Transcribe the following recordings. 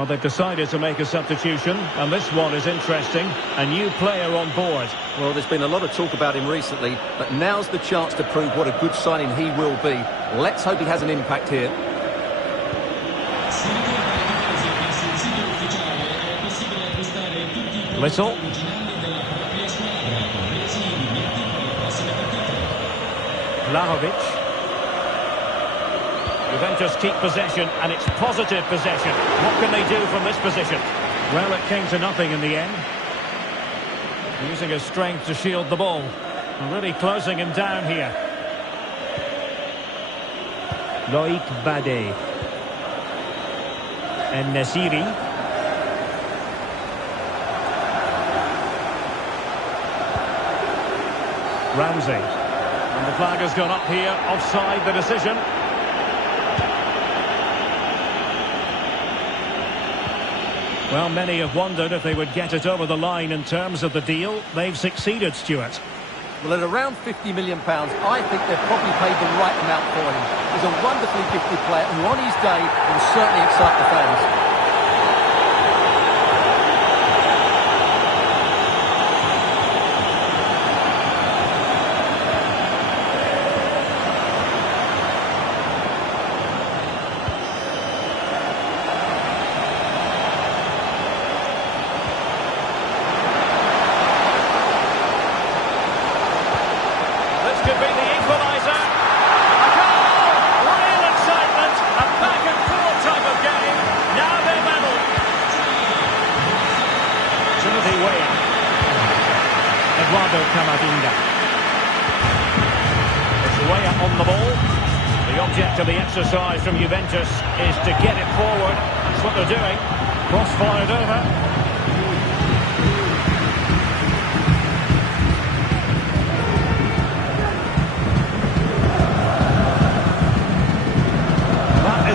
Well, they've decided to make a substitution, and this one is interesting. A new player on board. Well, there's been a lot of talk about him recently, but now's the chance to prove what a good signing he will be. Let's hope he has an impact here. Little. Vlahovic. Juventus keep possession, and it's positive possession. What can they do from this position? Well, it came to nothing in the end. Using his strength to shield the ball. Really closing him down here. Loic Bade. And Nesiri. Ramsey. And the flag has gone up here. Offside the decision. Well, many have wondered if they would get it over the line in terms of the deal. They've succeeded, Stuart. Well, at around £50 million, I think they've probably paid the right amount for him. He's a wonderfully gifted player who on his day will certainly excite the fans. Could be the equaliser. A goal! Real excitement. A back-and-forth type of game. Now they're level. Timothy Weah. Eduardo Camavinga. It's Weah on the ball. The object of the exercise from Juventus is to get it forward. That's what they're doing. Cross-fired over.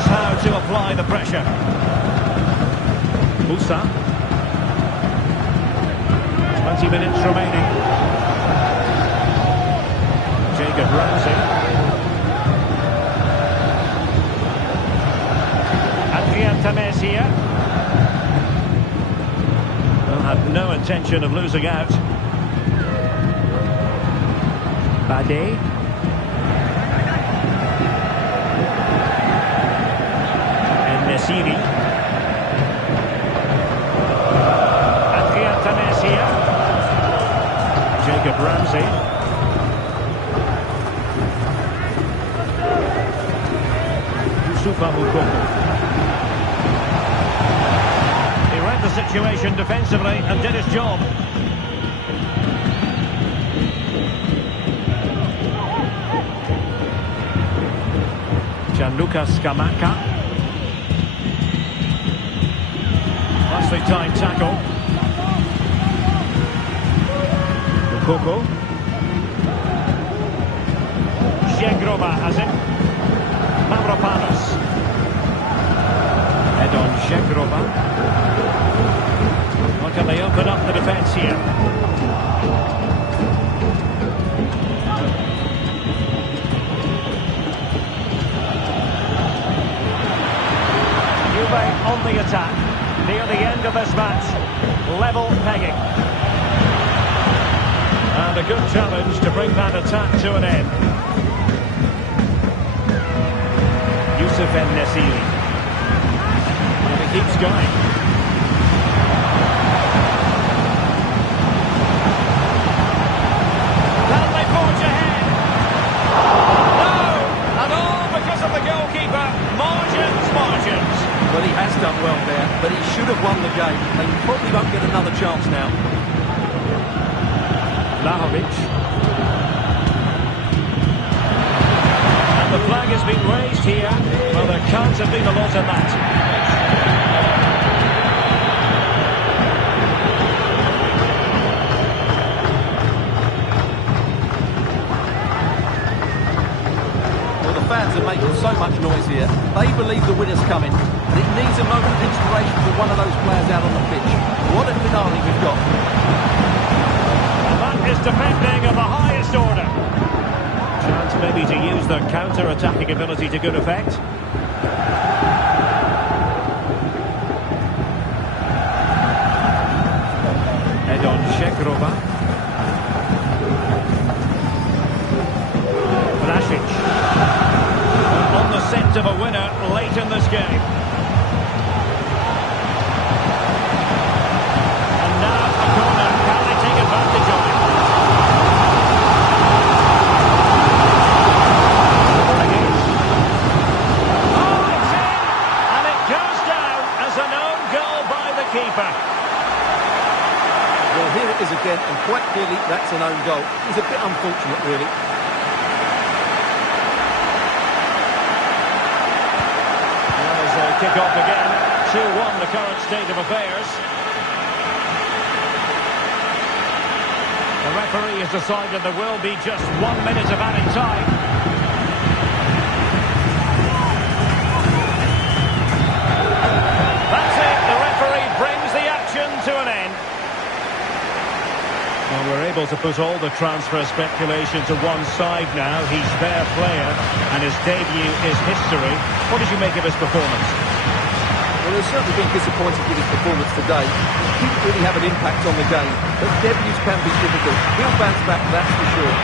How to apply the pressure. Musa. 20 minutes remaining. Jacob Ramsey. Adrian Tamez here. Will have no intention of losing out. Bade. Nesiri. Adrian Tamez here. Jacob Ramsey. Yusufa Mukoko. He read the situation defensively and did his job. Gianluca Scamacca. Nicely timed tackle. Kukulkan. Żegrova has it. Mavropanos. Head on Żegrova. Or can they open up the defence here? Juve on the attack. Near the end of this match, level pegging. And a good challenge to bring that attack to an end. Youssef En-Nesyri. And he keeps going. Can they forge ahead? No! And all because of the goalkeeper. Margins. Well, he has done well there, but he should have won the game. They probably won't get another chance now. Vlahovic. And the flag has been raised here. Well, there can't have been a lot of that. Fans are making so much noise here. They believe the winner's coming, and it needs a moment of inspiration for one of those players out on the pitch. What a finale we've got. And that is defending of the highest order. Chance maybe to use their counter-attacking ability to good effect. on Shekrova. Vlasic. On the scent of a winner late in this game. And now a corner. Can they take advantage of it? Again. Oh, it's in! And it goes down as an own goal by the keeper. Well, here it is again, and quite clearly that's an own goal. It was a bit unfortunate, really. There's a kick-off again. 2-1 the current state of affairs. The referee has decided there will be just 1 minute of added time. That's it. The referee brings the action to an end. Well, we're able to put all the transfer speculation to one side now. He's their player, and his debut is history. What did you make of his performance? Well, he's certainly been disappointed with his performance today. He didn't really have an impact on the game, but debuts can be difficult. He'll bounce back, that's for sure.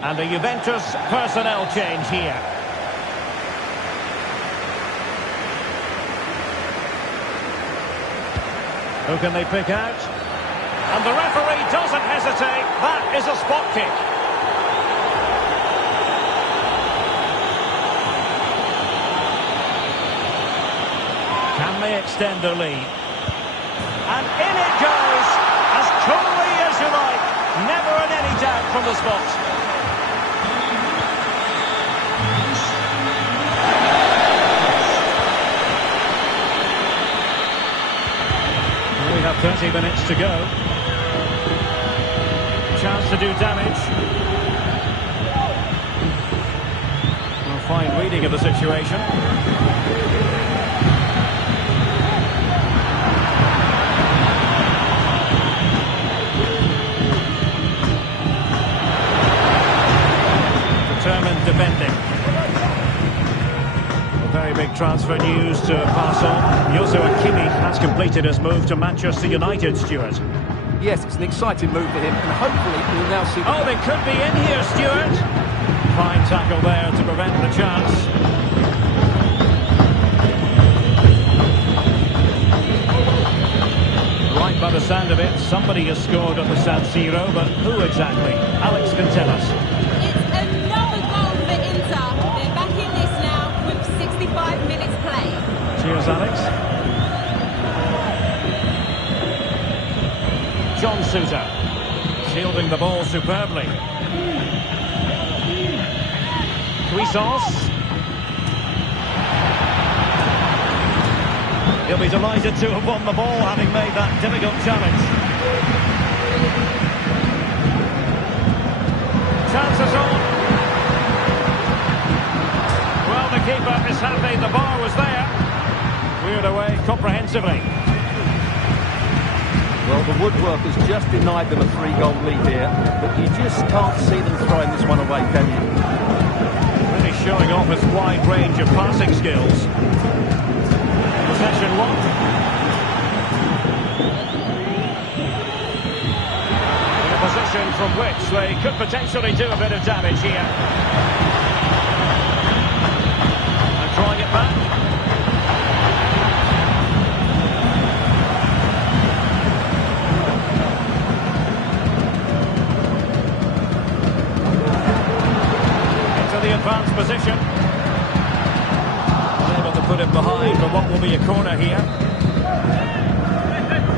And a Juventus personnel change here. Who can they pick out? And the referee doesn't hesitate. That is a spot kick. Can they extend their lead? And in it goes, as coolly as you like. Never in any doubt from the spot. We have 30 minutes to go. Chance to do damage. A fine reading of the situation. Determined defending. A very big transfer news to pass on. Joshua Kimmich has completed his move to Manchester United, Stuart. Yes, it's an exciting move for him, and hopefully we'll now see... Oh, they could be in here, Stuart. Fine tackle there to prevent the chance. somebody has scored at the San Siro, but who exactly? Alex can tell us. It's another goal for Inter. They're back in this now with 65 minutes played. Cheers, Alex. John Sousa. Shielding the ball superbly. Cuisance. He'll be delighted to have won the ball, having made that difficult challenge. Chances on. Well, the keeper is happy the bar was there. Cleared away comprehensively. Well, the woodwork has just denied them a 3-goal lead here, but you just can't see them throwing this one away, can you? Really showing off his wide range of passing skills. Possession one. In a position from which they could potentially do a bit of damage here. And drawing it back. Into the advanced position. Put it behind for what will be a corner here.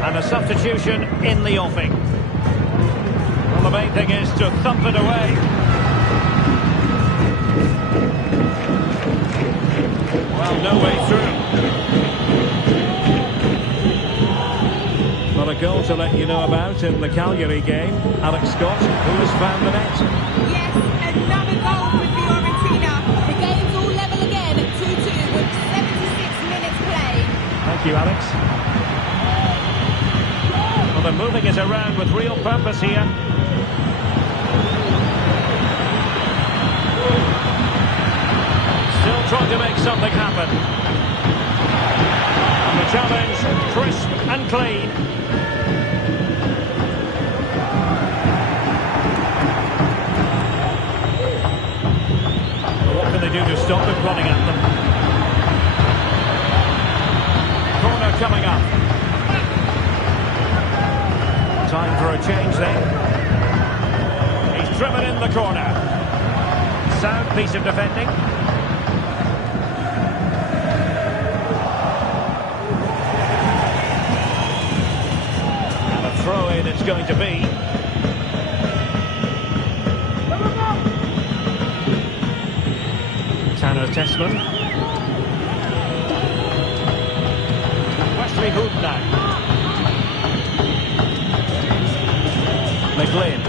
And a substitution in the offing. Well, the main thing is to thump it away. Well, no way through. Not a goal to let you know about in the Cagliari game. Alex Scott, who has found the net. Yes, another goal for Fiorentina. The game's all level again at 2-2 with 76 minutes played. Thank you, Alex. Well, they're moving it around with real purpose here. Still trying to make something happen. And the challenge, crisp and clean. Well, what can they do to stop it running at them? Corner coming up. Time for a change then. He's driven in the corner. Sound piece of defending. And a throw-in it's going to be. Tanner Tessman. Wesley Hood now. McGlynn.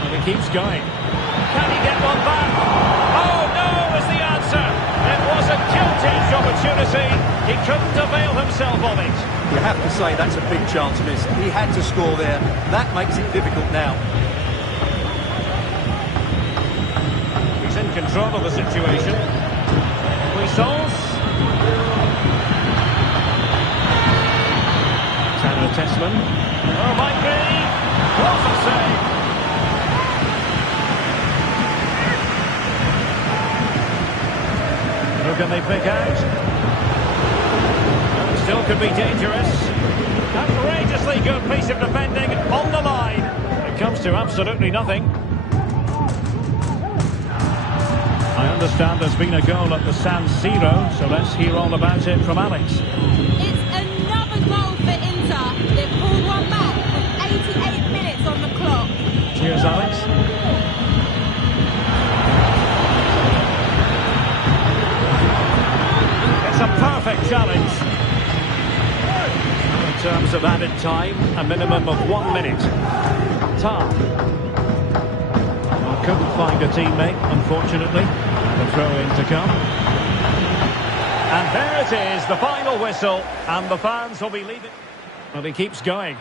And he keeps going. Can he get one back? Oh no is the answer. It was a gilt-edged opportunity. He couldn't avail himself of it. You have to say that's a big chance missed. He had to score there. That makes it difficult now. He's in control of the situation. Cuisance. Tanner Tessman. Oh, might be. What a save. Who can they pick out? Still could be dangerous. Outrageously good piece of defending on the line. It comes to absolutely nothing. I understand there's been a goal at the San Siro, so let's hear all about it from Alex. It's another goal for Inter. They've pulled one back with 88 minutes on the clock. Cheers, Alex. It's a perfect challenge. In terms of added time, a minimum of 1 minute. Taan. Well, couldn't find a teammate, unfortunately. The throw-in to come. And there it is, the final whistle. And the fans will be leaving. Well, he keeps going.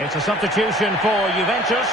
It's a substitution for Juventus.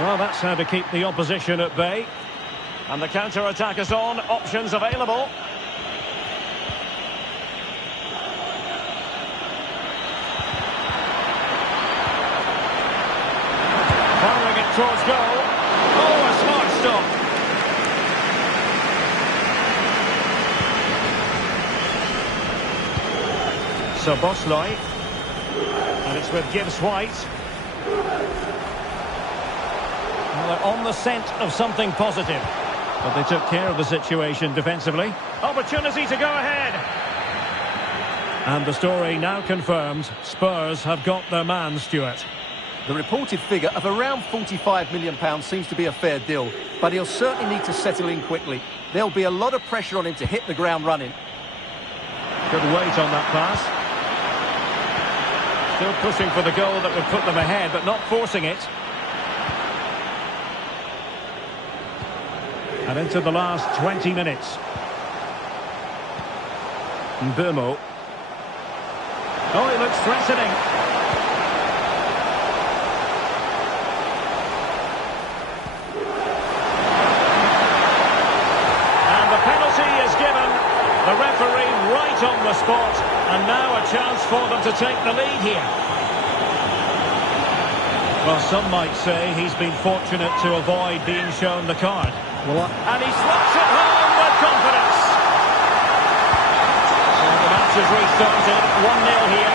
Well, that's how to keep the opposition at bay. And the counter-attack is on. Options available. Firing it towards goal. Oh, a smart stop. So Bosley. And it's with Gibbs-White. Well, they're on the scent of something positive. But they took care of the situation defensively. Opportunity to go ahead. And the story now confirmed. Spurs have got their man, Stuart. The reported figure of around £45 million seems to be a fair deal, but he'll certainly need to settle in quickly. There'll be a lot of pressure on him to hit the ground running. Good weight on that pass. Still pushing for the goal that would put them ahead, but not forcing it. And into the last 20 minutes. Mbumo. Oh, he looks threatening. And the penalty is given. The referee right on the spot. And now a chance for them to take the lead here. Well, some might say he's been fortunate to avoid being shown the card. And he slots it home with confidence. So the match has restarted. 1-0 here.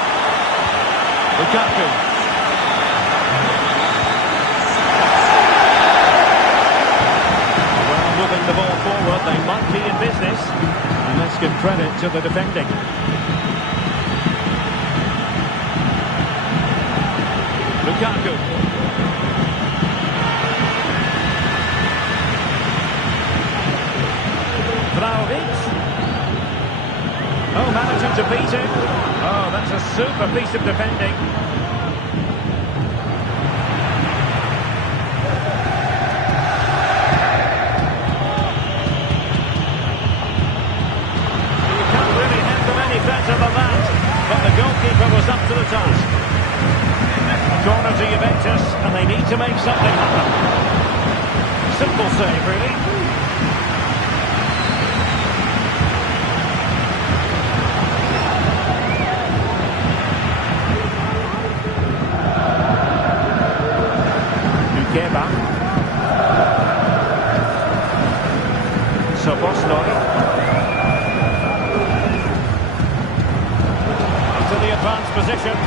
Lukaku. Well, moving the ball forward, they might be in business. And let's give credit to the defending. Lukaku. Oh, managing to beat it. Oh, that's a super piece of defending. You can't really handle any better than that. But the goalkeeper was up to the task. Corner to Juventus, and they need to make something happen. Simple save, really. So Bosley into the advanced position.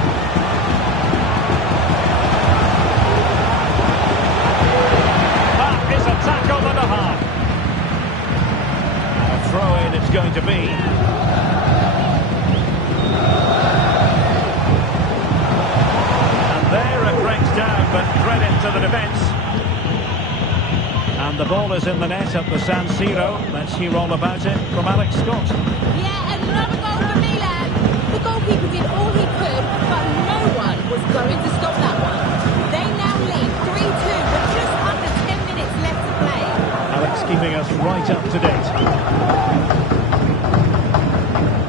That is a tackle and a half. And a throw-in it's going to be. And there it breaks down, but credit to the defence. And the ball is in the net at the San Siro. Let's hear all about it from Alex Scott. Yeah, another goal for Milan. The goalkeeper did all he could, but no one was going to stop that one. They now lead 3-2 with just under 10 minutes left to play. Alex keeping us right up to date.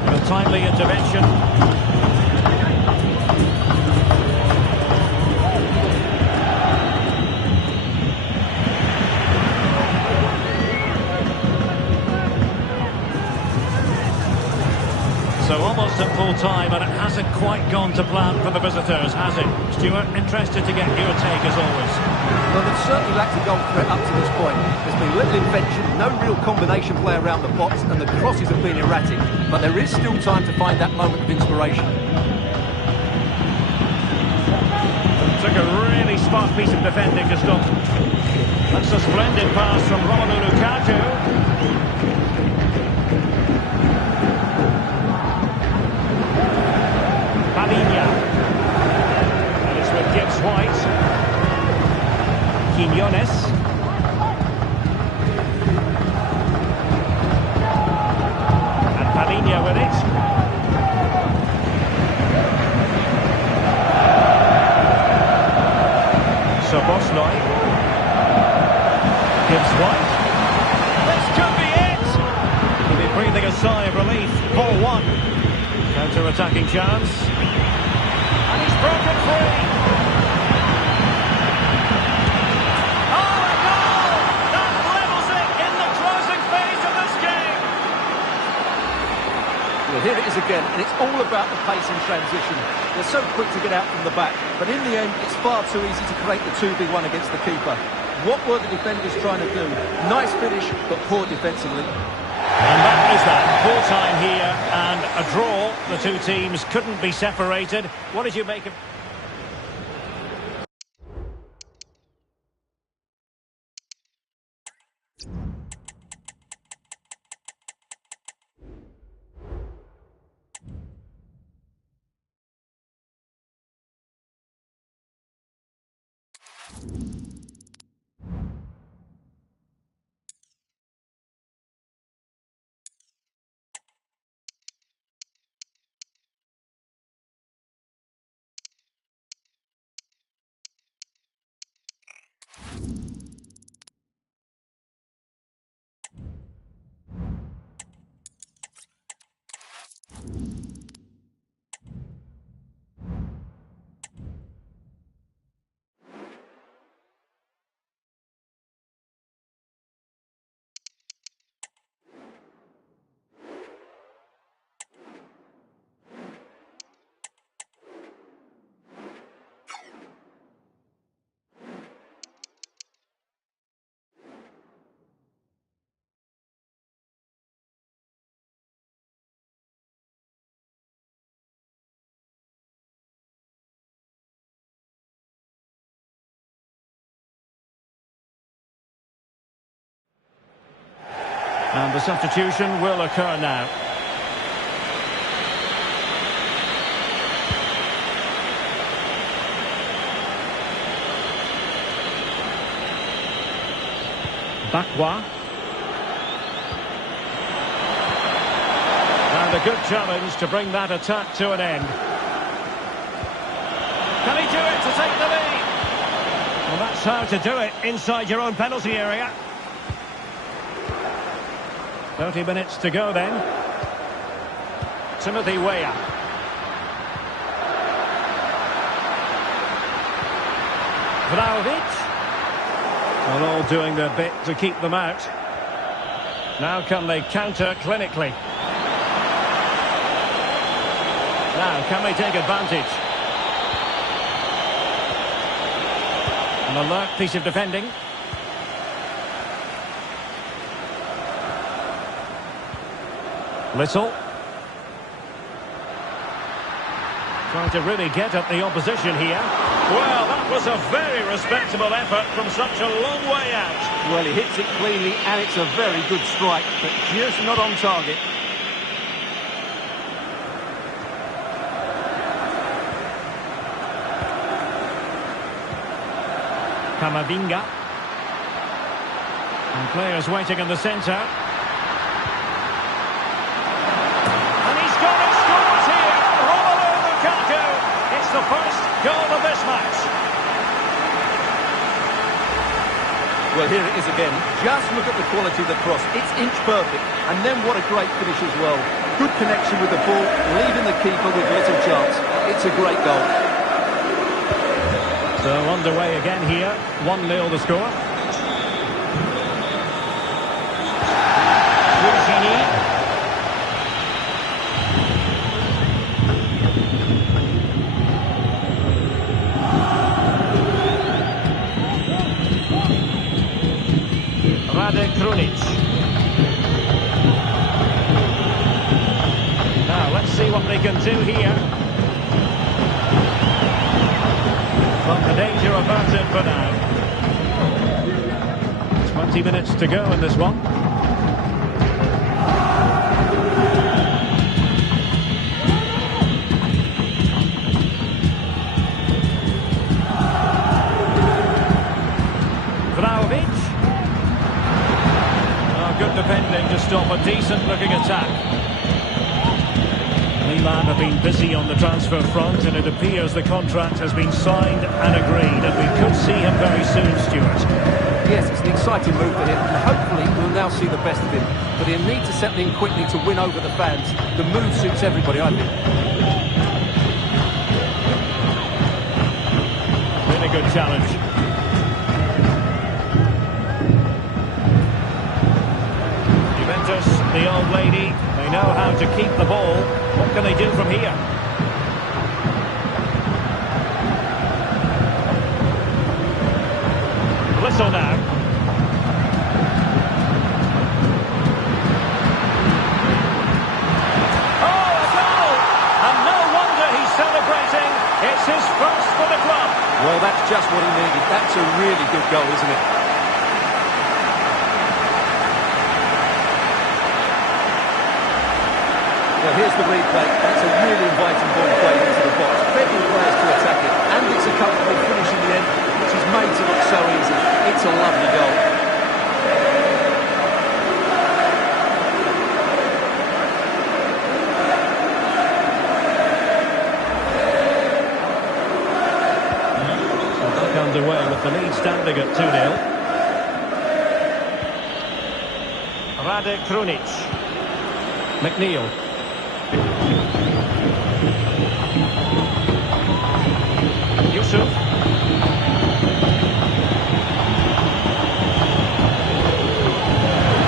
A timely intervention. So almost at full time, and it hasn't quite gone to plan for the visitors, has it? Stuart, interested to get your take as always. Well, they've certainly lacked a goal threat up to this point. There's been little invention, no real combination play around the box, and the crosses have been erratic. But there is still time to find that moment of inspiration. Took a really smart piece of defending to stop. That's a splendid pass from Lukaku. Quiñones. And Palinha with it. Sobosnoy. Gives White. This could be it! He'll be breathing a sigh of relief. Ball one. Counter-attacking chance. And he's broken free. Oh, a goal! That levels it in the closing phase of this game. Well, here it is again, and it's all about the pace in transition. They're so quick to get out from the back, but in the end, it's far too easy to create the 2v1 against the keeper. What were the defenders trying to do? Nice finish, but poor defensively. And that is that. Full time here and a draw. The two teams couldn't be separated. What did you make of... And the substitution will occur now. Bakwa. And a good challenge to bring that attack to an end. Can he do it to take the lead? Well, that's how to do it inside your own penalty area. 30 minutes to go then. Timothy Weah. Vlahovic. Well, all doing their bit to keep them out. Now can they counter clinically? Now, can they take advantage? An alert piece of defending. Little. Trying to really get at the opposition here. Well, that was a very respectable effort from such a long way out. Well, he hits it cleanly, and it's a very good strike, but just not on target. Camavinga. And players waiting in the centre. The first goal of this match. Well, here it is again. Just look at the quality of the cross. It's inch perfect. And then what a great finish as well. Good connection with the ball, leaving the keeper with little chance. It's a great goal. So underway again here. 1-0 the score. Now, let's see what they can do here. But the danger averted for now. 20 minutes to go in this one. stop a decent-looking attack. Milan have been busy on the transfer front, and it appears the contract has been signed and agreed, and we could see him very soon, Stuart. Yes, it's an exciting move for him, and hopefully we'll now see the best of him. But he'll need to settle in quickly to win over the fans. The move suits everybody, I think. Really good challenge. Juventus, the old lady, they know how to keep the ball. What can they do from here? Whistle now. Oh, a goal! And no wonder he's celebrating. It's his first for the club. Well, that's just what he needed. That's a really good goal, isn't it? Well, here's the replay. That's a really inviting ball played into the box. Begging players to attack it. And it's a comfortable finish in the end, which is made to look so easy. It's a lovely goal. So back underway with the lead standing at 2-0. Rade Krunic. McNeil. Yusuf.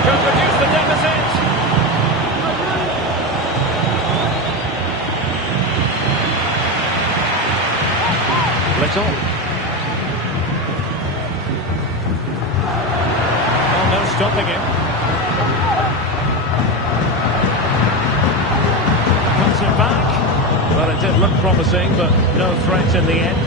Could reduce the deficit. Little. Oh, no stopping him. Cuts it back. Well, it did look promising, but no threat in the end.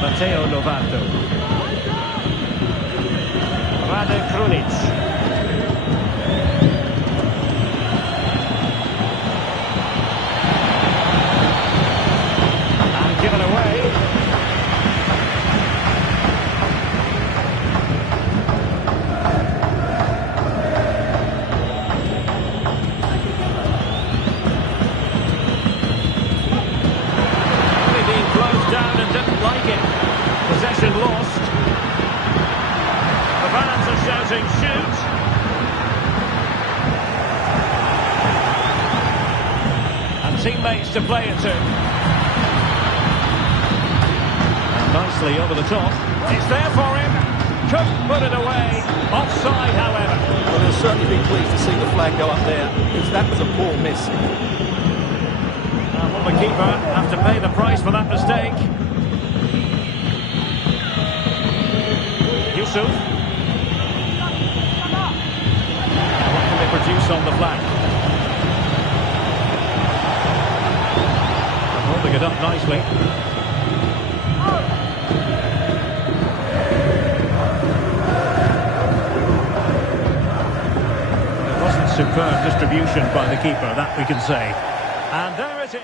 Matteo Lovato. Rade Krunic. And given away. Down and didn't like it. Possession lost. The fans are shouting shoot. And teammates to play it to. And nicely over the top. It's there for him. Couldn't put it away. Offside, however. Well, he'll certainly be pleased to see the flag go up there, because that was a poor miss. Will the keeper have to pay the price for that mistake? Yusuf. What can they produce on the flank? Holding it up nicely. It wasn't superb distribution by the keeper, that we can say. And there it is.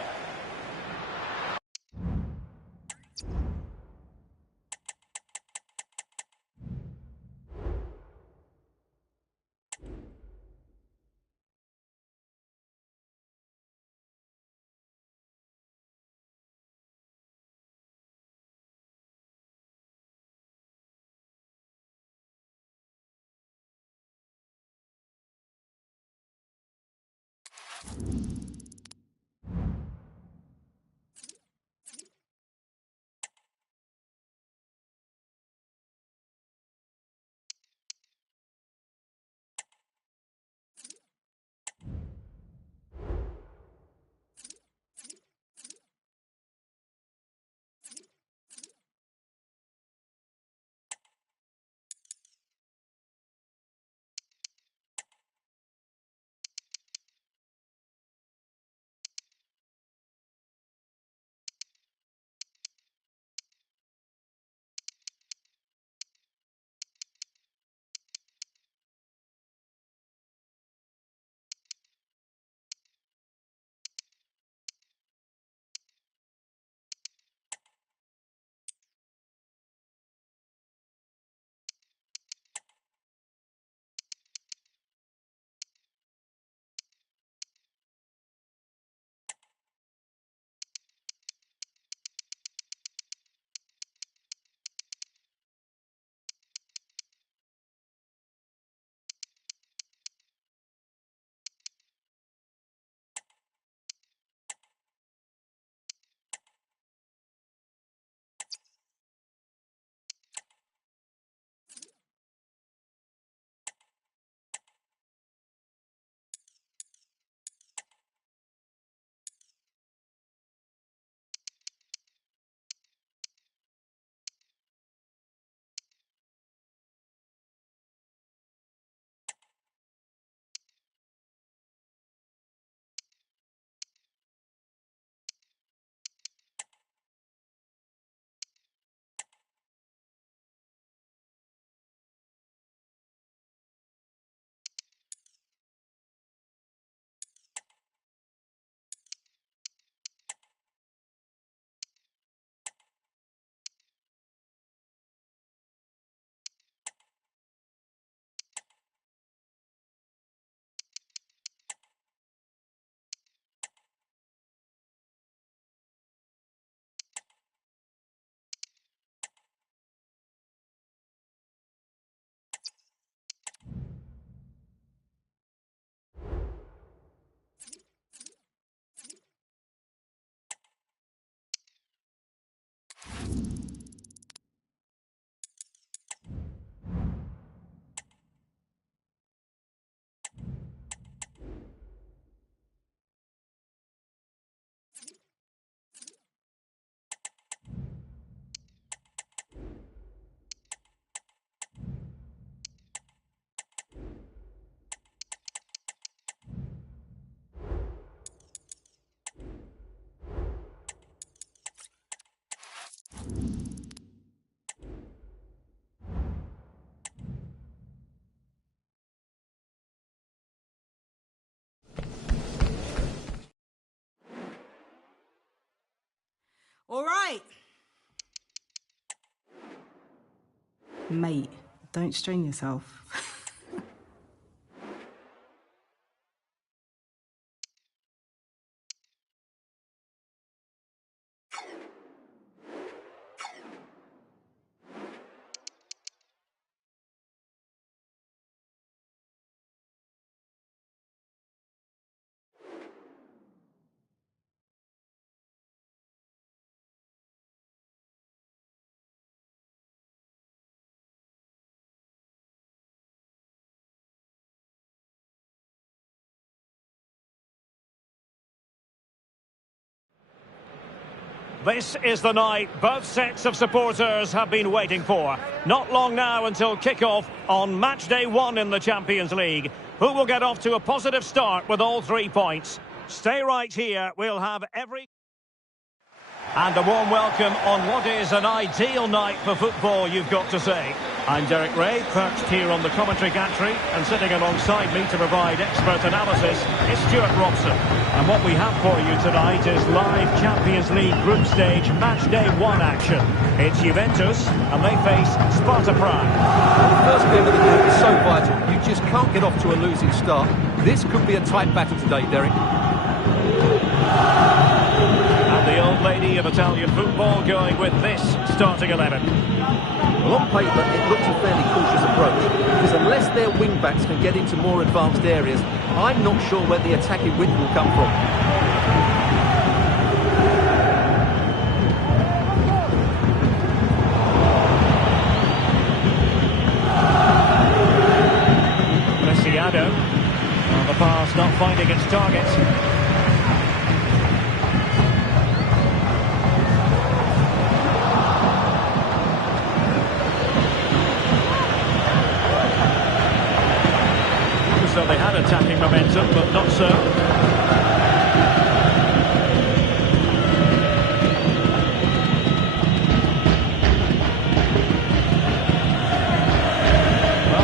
All right. Mate, don't strain yourself. This is the night both sets of supporters have been waiting for. Not long now until kick-off on match day 1 in the Champions League. Who will get off to a positive start with all 3 points? Stay right here, we'll have every... And a warm welcome on what is an ideal night for football, you've got to say. I'm Derek Ray, perched here on the commentary gantry, and sitting alongside me to provide expert analysis is Stuart Robson. And what we have for you tonight is live Champions League group stage match day 1 action. It's Juventus, and they face Sparta Prague. The first game of the group is so vital. You just can't get off to a losing start. This could be a tight battle today, Derek. And the old lady of Italian football going with this starting 11. Well, on paper, it looks a fairly cautious approach, because unless their wing-backs can get into more advanced areas, I'm not sure where the attacking width will come from. Preciado. Well, the pass not finding its target. So they had attacking momentum, but not so. Well,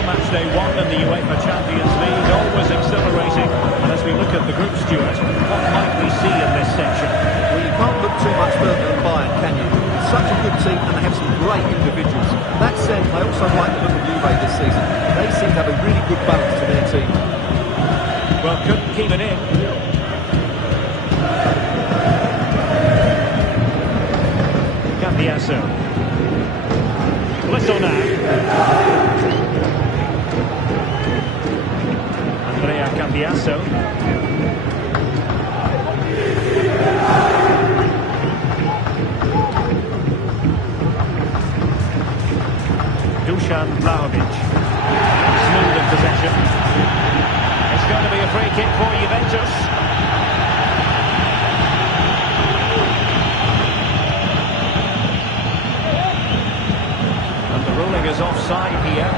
match day 1 in the UEFA Champions League, always exhilarating. And as we look at the group, Stuart, what might we see in this section? Well, you can't look too much further than Bayern, can you? It's such a good team, and they have some great individuals. That said, I also like the look of Juve this season. They seem to have a really good balance to their team. Well, couldn't keep it in. Cambiasso. Little now. Andrea Cambiasso. Dusan Vlahovic. Smooth in possession. It's going to be a free kick for Juventus. And the ruling is offside here.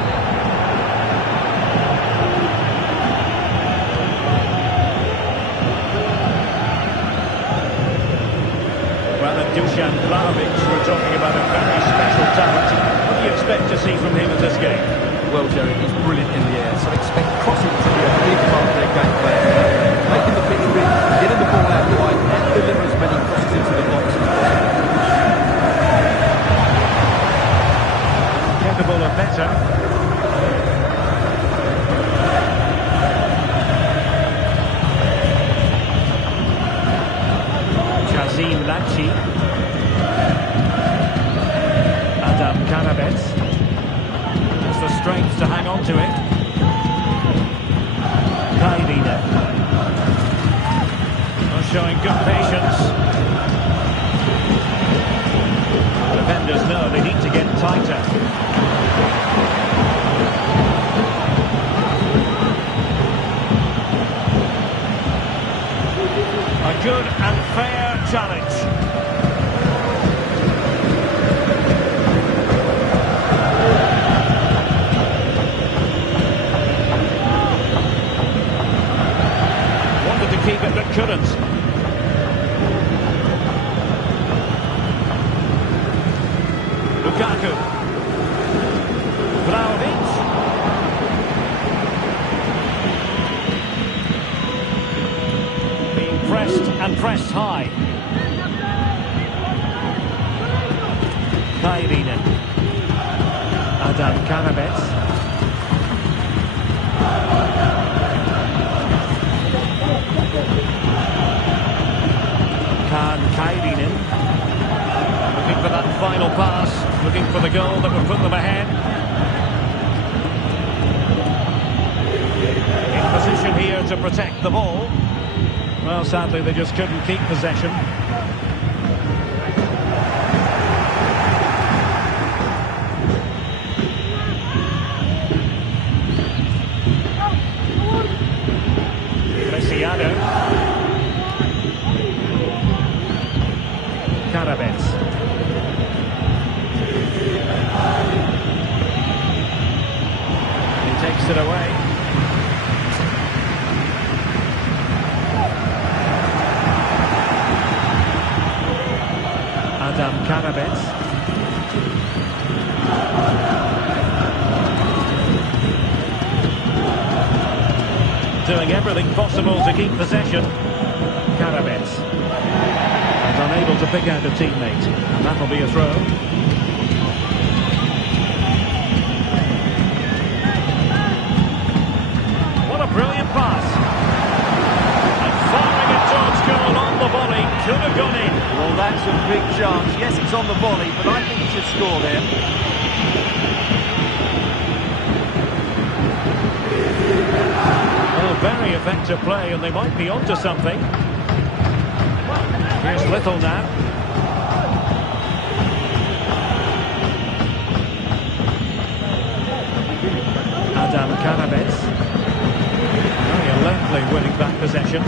Well, and Dusan Vlahovic, we're talking about a very special talent. What do you expect to see from him in this game? Well, Jerry, he's brilliant in the air, so expect crossing to be a big part of their game plan. Making the pitch big, getting the ball out wide, and deliver as many crosses into the box as possible. Capable of better. Chazim Lachi. Adam Karabets. The strength to hang on to it. Kaivina. Not showing good patience. Defenders know they need to get tighter. A good and fair challenge. Keep it, but couldn't. Lukaku. Vlahovic. Being pressed and pressed high. Kairinen. Adam Karabets. Kaan Kairinen. Looking for that final pass. Looking for the goal that would put them ahead. In position here to protect the ball. Well, sadly, they just couldn't keep possession. Preciado. Karabets. He takes it away. Adam Karabets. Doing everything possible to keep possession. Karabets. And unable to pick out a teammate. And that'll be a throw. What a brilliant pass. And firing it towards goal on the volley. Could have gone in. Well, that's a big chance. Yes, it's on the volley, but I think he should score there. Oh, very effective play, and they might be onto something. Here's Little now. Adam Karabets. Very alertly winning back possession.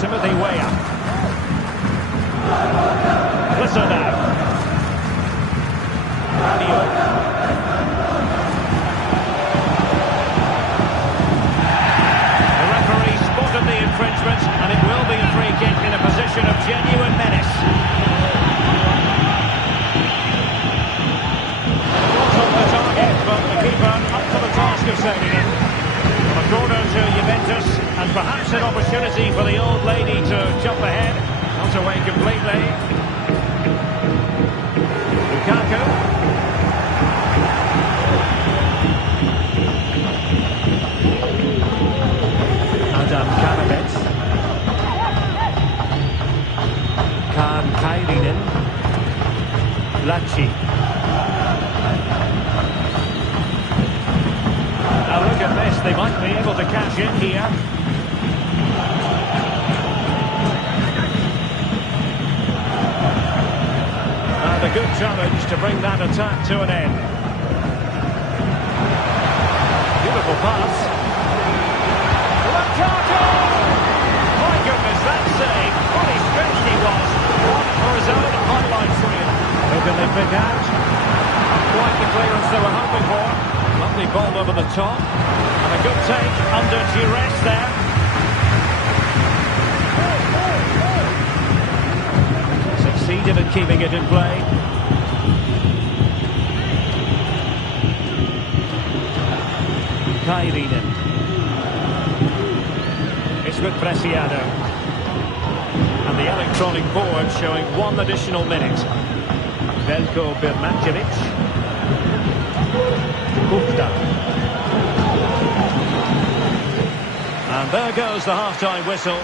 Timothy Weah. Listen now. Radio. The referee spotted the infringement, and it will be a free kick in a position of genuine menace. It was on the target, but the keeper up to the task of saving it. A corner to Juventus, and perhaps an opportunity for the old lady to jump ahead. Not away completely. Kukulkan. Adam Karabets. Kaan Kairinen. Lachi. Now look at this, they might be able to cash in here. And a good challenge to bring that attack to an end. Beautiful pass. My goodness, that save. What a stretch he was. One for his own highlights reel. Who can they pick out? Not quite the clearance they were hoping for. Lovely ball over the top. And a good take under duress there. Succeeded in keeping it in play. Kairinen. It's with Preciado. And the electronic board showing one additional minute. Veljko Birmancevic. Kukulkan. And there goes the half-time whistle.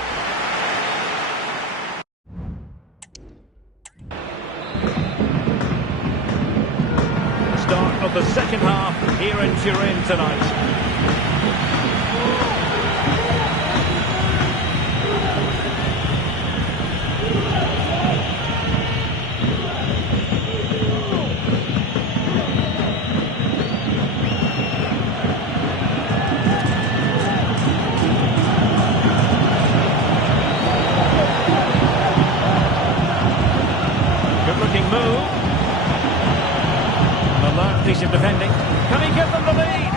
Start of the second half here in Turin tonight. Good-looking move. An alert piece of defending. Can he give them the lead?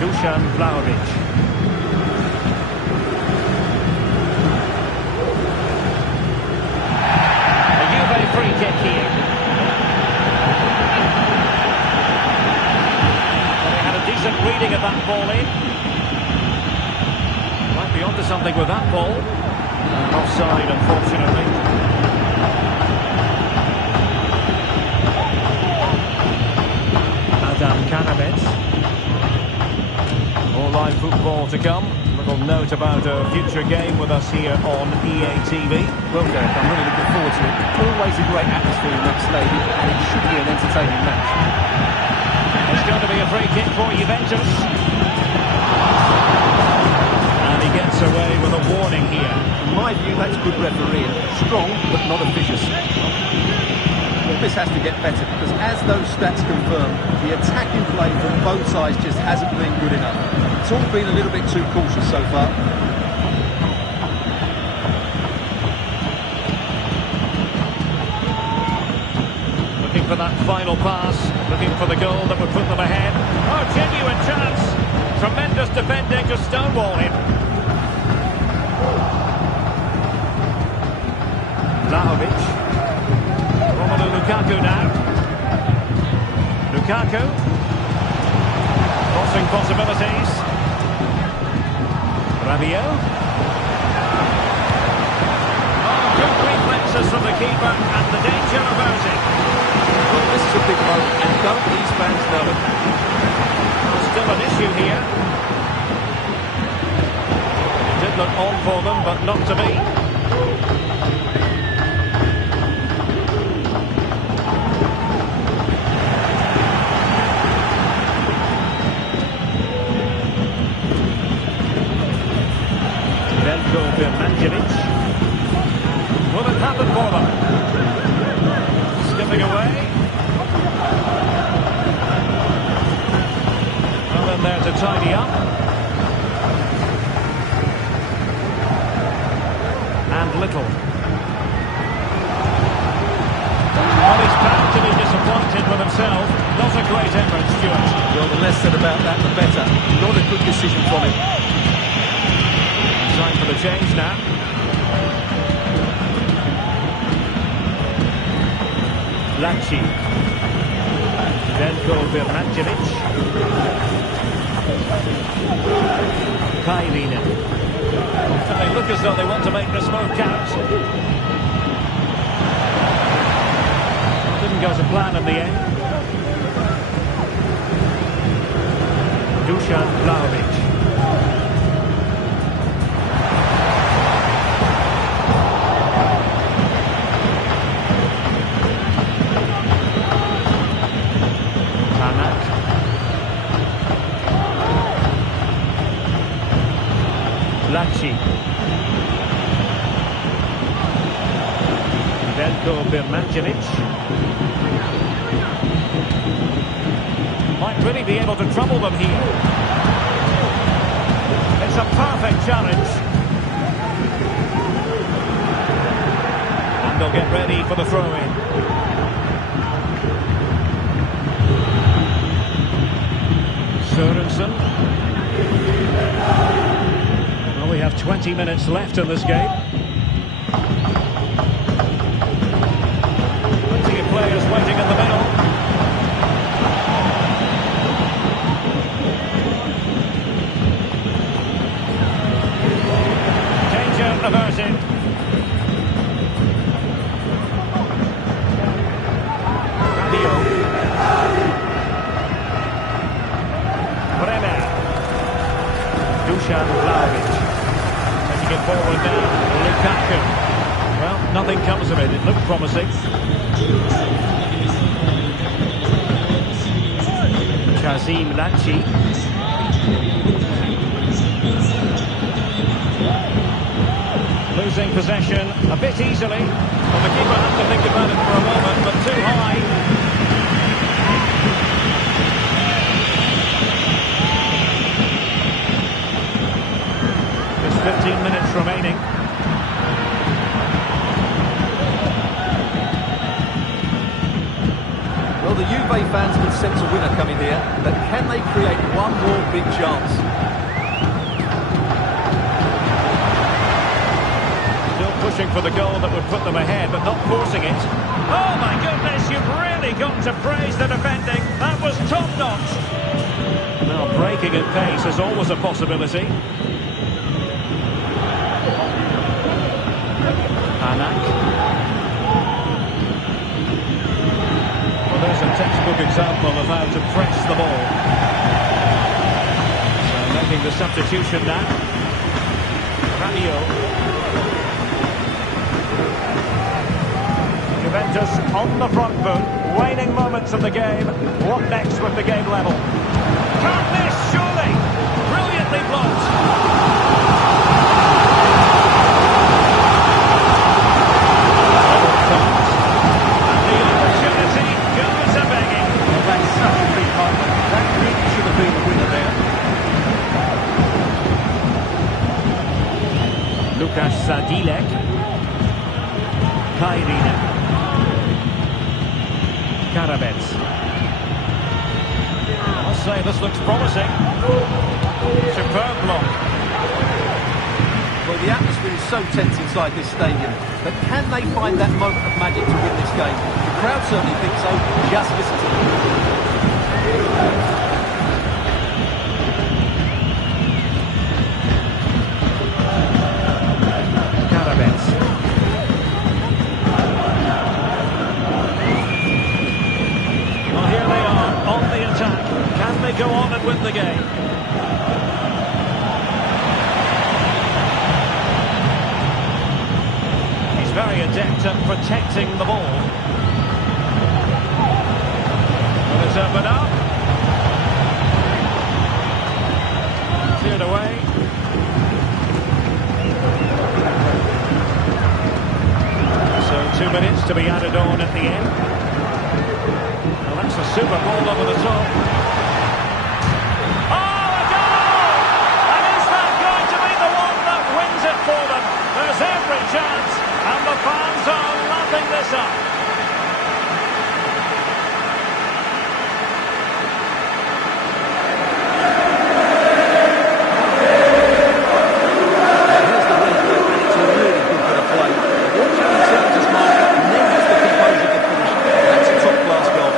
Dusan Vlahovic. A Juve free kick here. ball in. Might be onto something with that ball. And offside, unfortunately. More live football to come. Little note about a future game with us here on EA TV. Well, Derek, I'm really looking forward to it. Always a great atmosphere in that stadium, and it should be an entertaining match. It's going to be a free kick for Juventus. And he gets away with a warning here. In my view, that's good refereeing. Strong, but not officious. Well, this has to get better, because as those stats confirm, the attacking play from both sides just hasn't been good enough. It's all been a little bit too cautious so far. Looking for that final pass, looking for the goal that would put them ahead. Oh, genuine chance. Tremendous defending to stonewall him. Vlahovic. Lukaku now. Lukaku. Crossing possibilities. Rabiot. Oh, good reflexes from the keeper and the danger averted. Well, this is a big moment, and don't these fans know it? Still an issue here. It did look on for them, but not to be. Will it happen for them? Skipping away. Well, in there to tidy up. And Little. Well, he's bound to be disappointed with himself. Not a great effort, Stuart. Well, the less said about that, the better. Not a good decision from him. Time for the change now. Lacci. Veljko Viralvideos. Kailinen. So they look as though they want to make this move count. Didn't go to plan in the end. Dusan Vlahovic. Lacci. Veljko Viralvideos. Might really be able to trouble them here. It's a perfect challenge. And they'll get ready for the throw-in. Sørensen. We have 20 minutes left in this game. Plenty of players waiting in the middle. Danger averted. Rabiot. Bremer. Dusan Vlahovic. Taking it forward now, Lukaku. Well, nothing comes of it. It looked promising. Kazim Lacci. Losing possession a bit easily. Well, the keeper had to think about it for a moment, but too high. 15 minutes remaining. Well, the Juve fans can sense a winner coming here, but can they create one more big chance? Still pushing for the goal that would put them ahead, but not forcing it. Oh my goodness, you've really got to praise the defending. That was top-notch. Now breaking at pace always a possibility. Anak. Well, there's a textbook example of how to press the ball. So making the substitution now. Radio. Juventus on the front foot, waning moments of the game. What next with the game level? Can't miss, surely! Brilliantly blocked. And the opportunity goes a-begging. Well, that's such a big moment. That really should have been the winner there. Lukas Sadilek. Kairina. Karabets. I must say, this looks promising. Superb block. Well, the atmosphere is so tense inside this stadium, but can they find that moment of magic to win this game? The crowd certainly think so. Just listen to them. Go on and win the game. He's very adept at protecting the ball. Well, it's opened up. Cleared away. So 2 minutes to be added on at the end. Well, that's a super ball over the top. For them. There's every chance, and the fans are lapping this up. Here's the replay, and it's a really good bit of play. Watch how he settles his marker and then has the composure to finish. That's a top-class goal.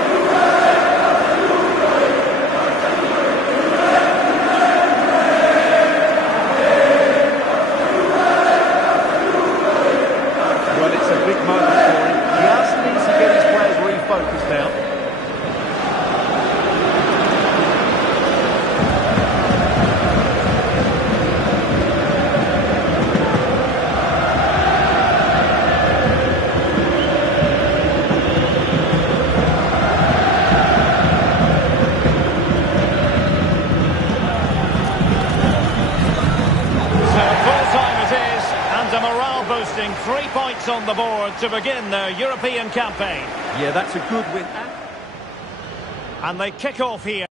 Boasting 3 points on the board to begin their European campaign. Yeah, that's a good win. And they kick off here.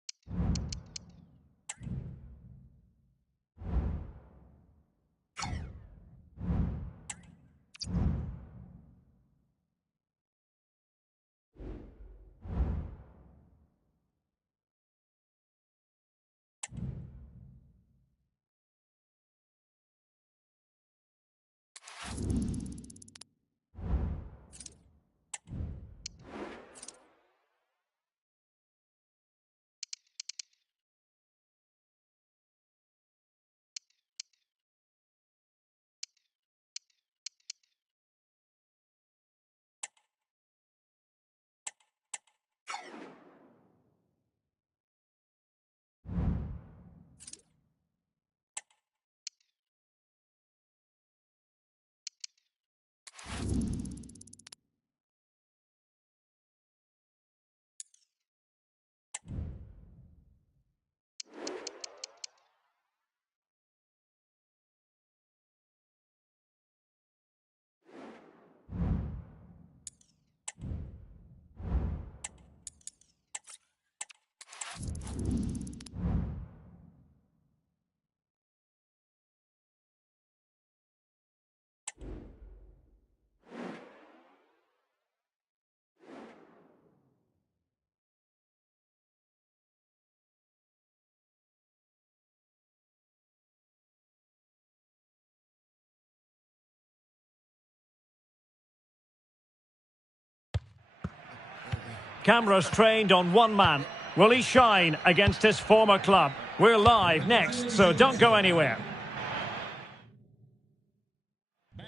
Cameras trained on one man. Will he shine against his former club? We're live next, so don't go anywhere.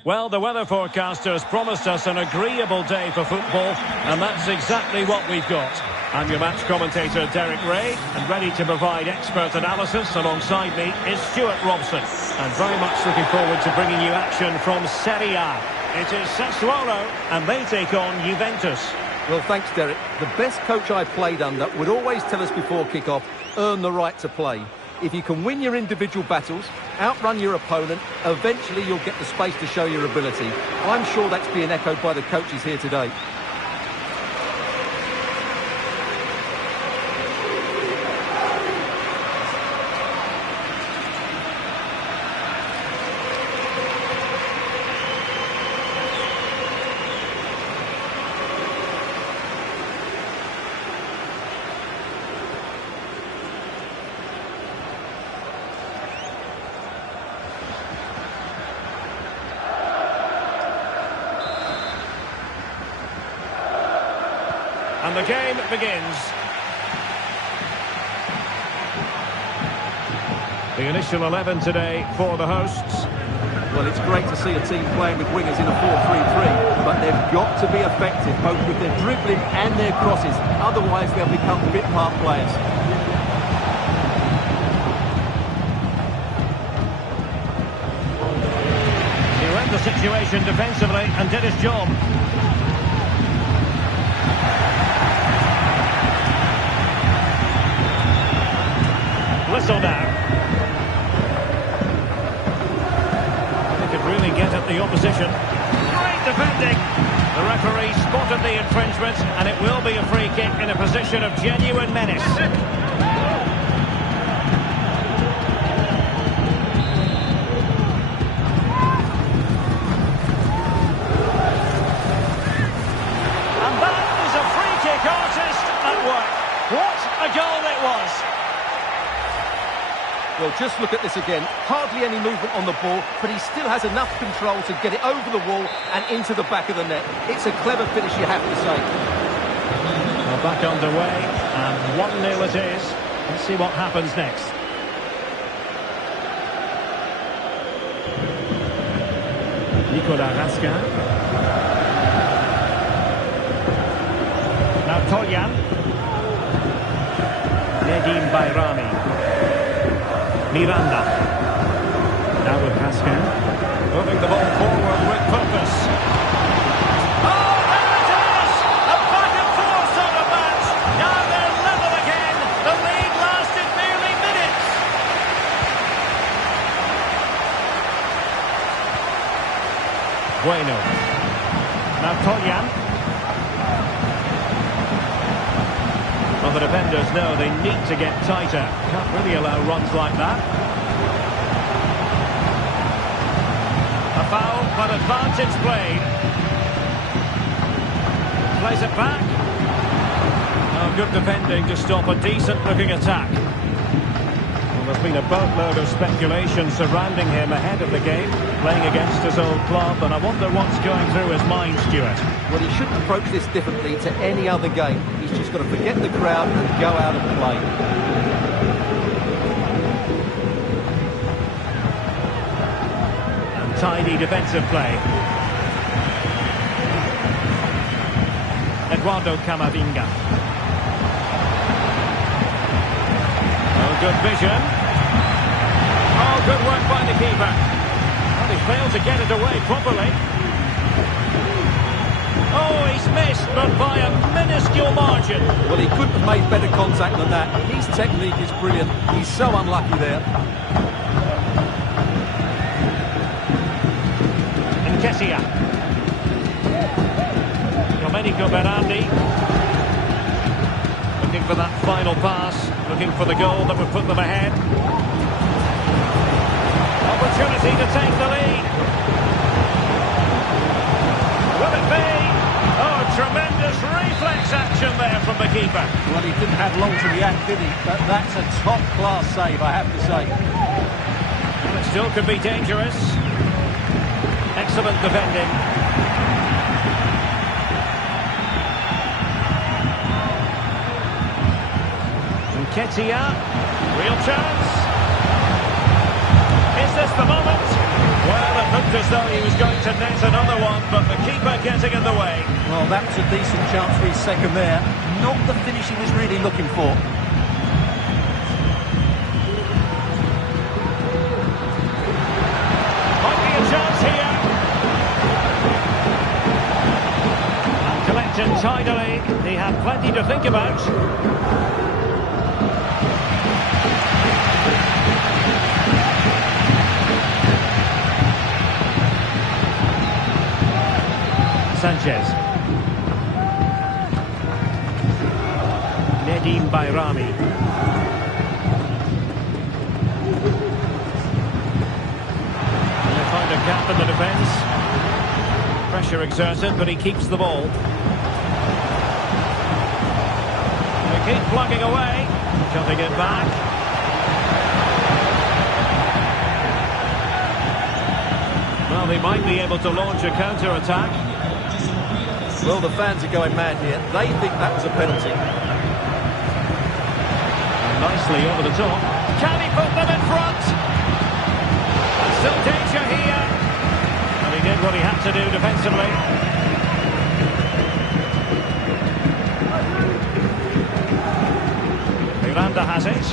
Well, the weather forecasters promised us an agreeable day for football, and that's exactly what we've got. I'm your match commentator, Derek Ray, and ready to provide expert analysis. Alongside me is Stuart Robson, and very much looking forward to bringing you action from Serie A. It is Sassuolo, and they take on Juventus. Well, thanks, Derek. The best coach I played under would always tell us before kick-off, earn the right to play. If you can win your individual battles, outrun your opponent, eventually you'll get the space to show your ability. I'm sure that's being echoed by the coaches here today. And the game begins. The initial 11 today for the hosts. Well, it's great to see a team playing with wingers in a 4-3-3, but they've got to be effective, both with their dribbling and their crosses. Otherwise, they'll become bit-part players. He read the situation defensively and did his job. Whistle now. They could really get at the opposition. Great defending. The referee spotted the infringement, and it will be a free kick in a position of genuine menace. And that is a free kick artist at work. What a goal it was. Well, just look at this again. Hardly any movement on the ball, but he still has enough control to get it over the wall and into the back of the net. It's a clever finish, you have to say. Well, back underway, and 1-0 it is. Let's see what happens next. Nicolas Raskin. Now Toljan. Nedim Bayrami. Miranda. Now with Pascal. Moving the ball forward with purpose. Oh, there it is! A back and forth sort of match. Now they're level again. The lead lasted merely minutes. Bueno. Now Toljan. Well, the defenders know they need to get tighter. Can't really allow runs like that. A foul, but advantage played. Plays it back. Oh, good defending to stop a decent-looking attack. Well, there's been a boatload of speculation surrounding him ahead of the game, playing against his old club, and I wonder what's going through his mind, Stuart. Well, he shouldn't approach this differently to any other game. He's just got to forget the crowd and go out and play. And tidy defensive play. Eduardo Camavinga. Oh, good vision. Oh, good work by the keeper. Well, he failed to get it away properly. Oh, he's missed, but by a minuscule margin. Well, he couldn't have made better contact than that. His technique is brilliant. He's so unlucky there. Nketiah. Domenico Berardi. Looking for that final pass. Looking for the goal that would put them ahead. Opportunity to take the lead. Will it be? Oh, tremendous reflex action there from the keeper. Well, he didn't have long to react, did he? But that's a top-class save, I have to say. Well, it still could be dangerous. Excellent defending. Nketiah. Real chance. Is this the moment? Well, it looked as though he was going to net another one, but the keeper getting in the way. Well, that was a decent chance for his second there. Not the finish he was really looking for. Might be a chance here. And collected tidily. He had plenty to think about. Sanchez. Nedim Bayrami. And they find a gap in the defence. Pressure exerted, but he keeps the ball. They keep plugging away. Cutting it back. Well, they might be able to launch a counter-attack. Well, the fans are going mad here. They think that was a penalty. Nicely over the top. Can he put them in front? And still danger here. And he did what he had to do defensively. Miranda has it.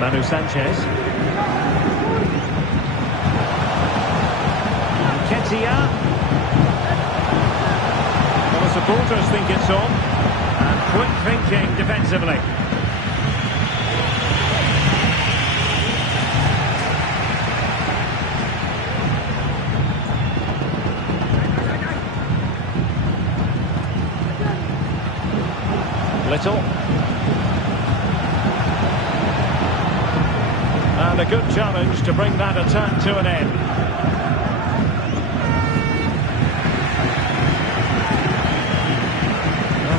Manu Sanchez. Ketia. Well, the supporters think it's on. And quick thinking defensively. Little. And a good challenge to bring that attack to an end.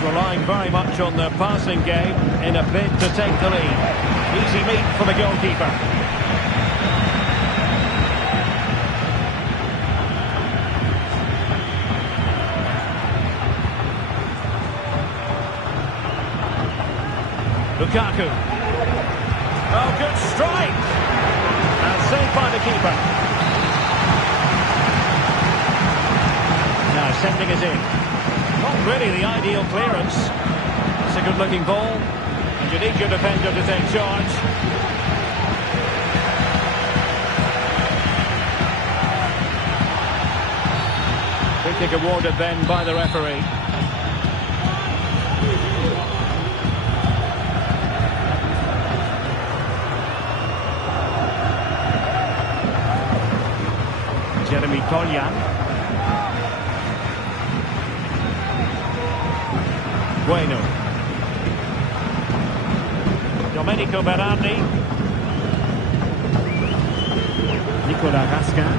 Relying very much on the passing game in a bid to take the lead. Easy meat for the goalkeeper. Lukaku. Oh, good strike! And saved by the keeper. Now sending it in. Not really the ideal clearance. It's a good-looking ball, and you need your defender to take charge. Free kick awarded then by the referee. Jeremy Collian. Bueno. Domenico Berardi. Nicola Raskin.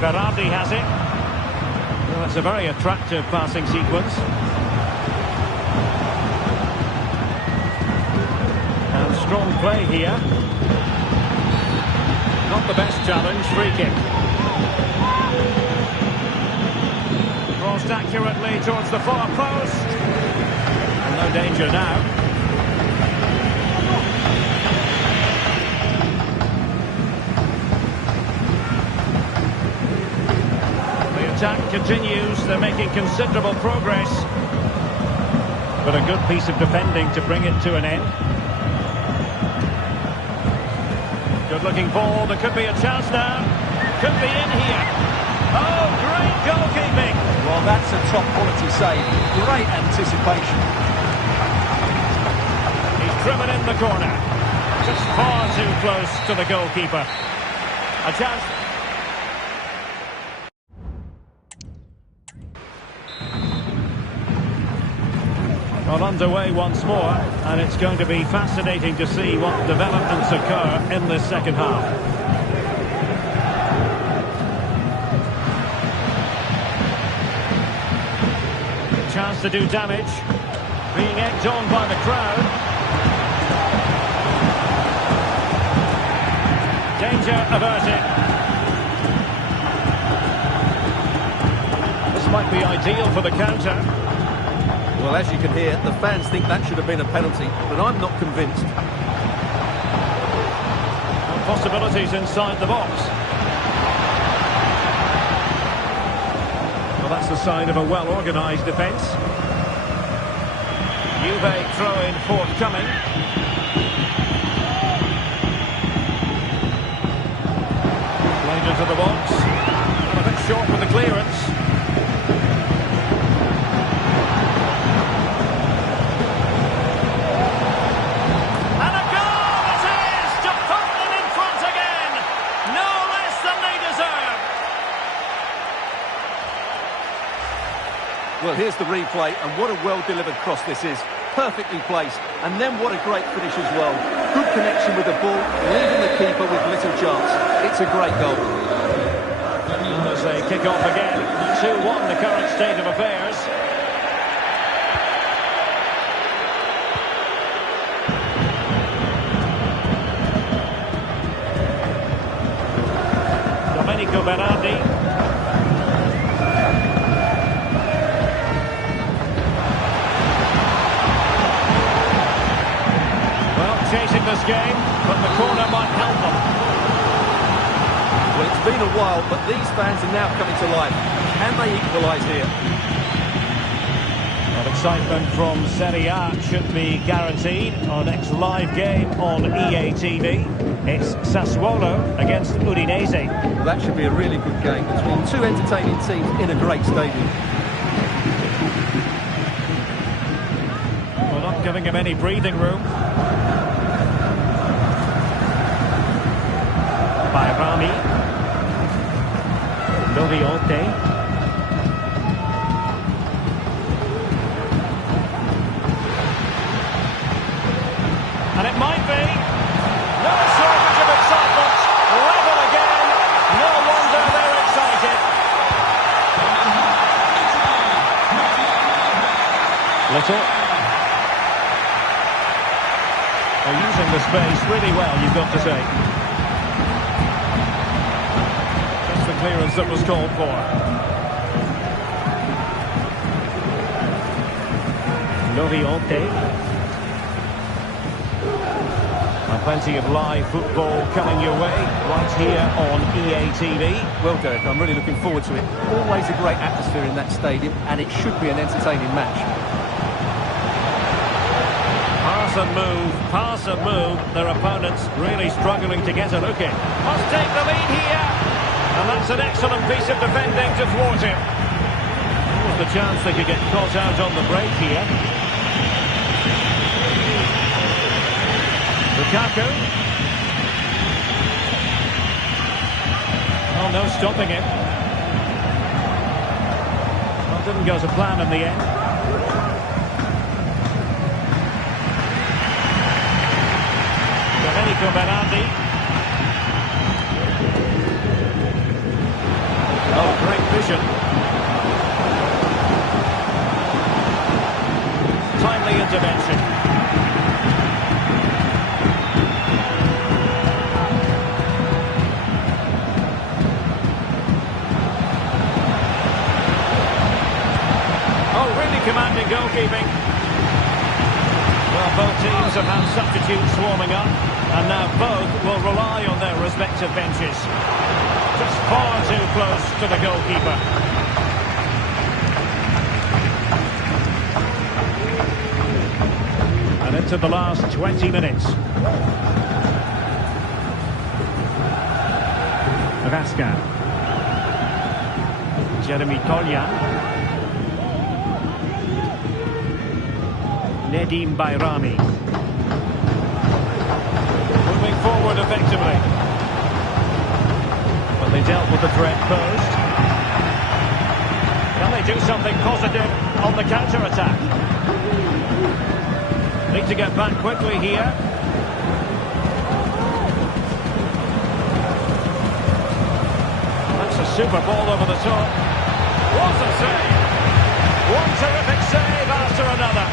Berardi has it. Well, that's a very attractive passing sequence. And strong play here. Not the best challenge, free kick. Crossed accurately towards the far post. And no danger now. The attack continues. They're making considerable progress. But a good piece of defending to bring it to an end. Good looking ball. There could be a chance now. Could be in here. Oh, great goalkeeping. Well, that's a top quality save. Great anticipation. He's driven in the corner. Just far too close to the goalkeeper. A chance. Well, underway once more, and it's going to be fascinating to see what developments occur in this second half. Chance to do damage. Being egged on by the crowd. Danger averted. This might be ideal for the counter. Well, as you can hear, the fans think that should have been a penalty, but I'm not convinced. And possibilities inside the box. Well, that's the sign of a well-organised defence. Juve throw-in forthcoming. Played into the box. And a bit short with the clearance. And a goal it is to put them in front again. No less than they deserve. Well, here's the replay, and what a well-delivered cross this is. Perfectly placed, and then what a great finish as well. Good connection with the ball, leaving the keeper with little chance. It's a great goal. And as they kick off again, 2-1 the current state of affairs. Domenico Berardi. Chasing this game, but the corner might help them. Well, it's been a while, but these fans are now coming to life. Can they equalise here? Well, excitement from Serie A should be guaranteed. Our next live game on EA TV. It's Sassuolo against Udinese. Well, that should be a really good game between two entertaining teams in a great stadium. Well, not giving him any breathing room. Bayrami. Loviote. And it might be. No shortage of excitement. Level again. No wonder they're excited. Little. They're using the space really well, you've got to say. Clearance that was called for. Loviote. Plenty of live football coming your way right here on EA TV. Well, Derek, I'm really looking forward to it. Always a great atmosphere in that stadium, and it should be an entertaining match. Pass and move. Their opponents really struggling to get a look in. Must take the lead here. And that's an excellent piece of defending to thwart him. Was the chance they could get caught out on the break here. Lukaku. Oh, no stopping him. Well, didn't go to plan in the end. Domenico Berardi. Oh, great vision. Timely intervention. Oh, really commanding goalkeeping. Well, both teams have had substitutes swarming up, and now both will rely on their respective benches. Just far too close to the goalkeeper. And into the last 20 minutes. Vasca. Jeremy Toljan. Nedim Bayrami. Moving forward effectively. But they dealt with the threat posed. Can they do something positive on the counter-attack? Need to get back quickly here. That's a super ball over the top. What a save! One terrific save after another.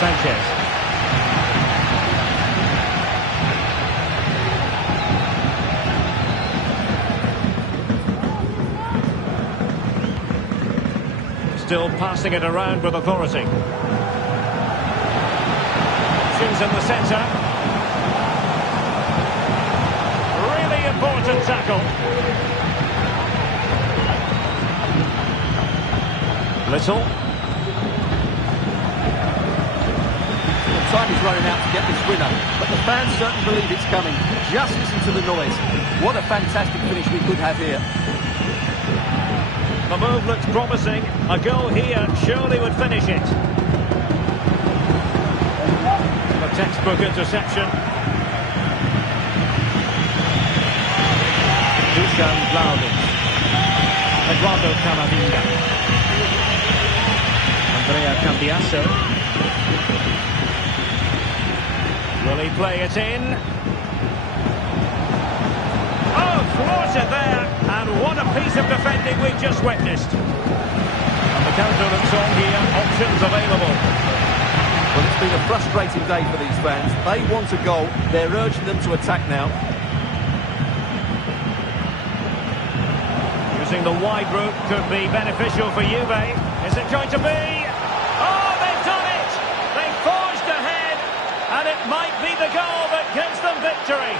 Sanchez. still passing it around with authority. Options in the centre. Really important tackle. Little. Time is running out to get this winner, but the fans certainly believe it's coming. Just listen to the noise. What a fantastic finish we could have here. The move looks promising. A goal here surely would finish it. A textbook interception. Dusan Vlahovic. Eduardo Camavinga. Andrea Cambiasso. Will he play it in? Oh, thwarted there. And what a piece of defending we've just witnessed. And the counter looks on here. Options available. Well, it's been a frustrating day for these fans. They want a goal. They're urging them to attack now. Using the wide route could be beneficial for Juve. Is it going to be? Oh, they've done it! They forged ahead, and it might be the goal that gives them victory.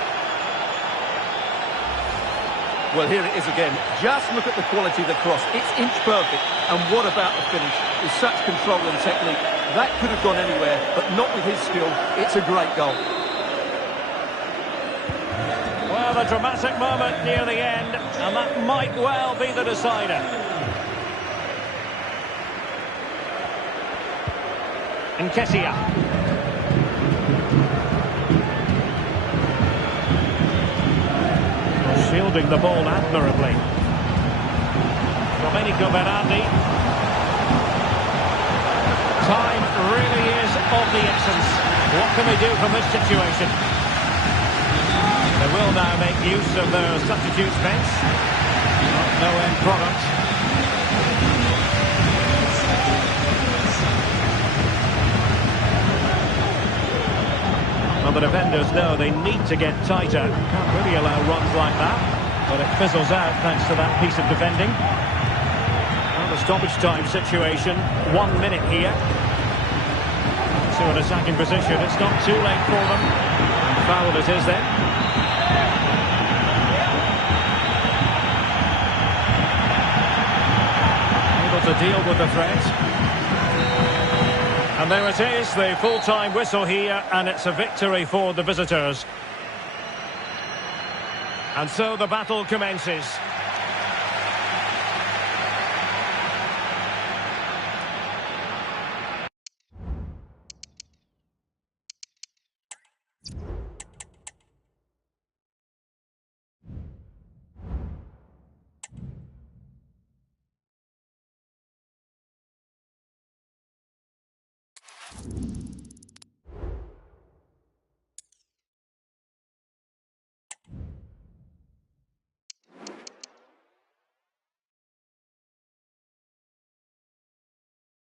Well, here it is again. Just look at the quality of the cross. It's inch perfect. And what about the finish? With such control and technique. That could have gone anywhere, but not with his skill. It's a great goal. Well, a dramatic moment near the end, and that might well be the decider. Nketiah. Shielding the ball admirably. Domenico Berardi. Time really is of the essence. What can they do from this situation? They will now make use of their substitutes bench. No end product. Well, the defenders know they need to get tighter. Can't really allow runs like that. But it fizzles out thanks to that piece of defending. Well, the stoppage time situation. 1 minute here. So an attacking position. It's not too late for them. And foul it is then. Able to deal with the threat. And there it is, the full-time whistle here, and it's a victory for the visitors. And so the battle commences.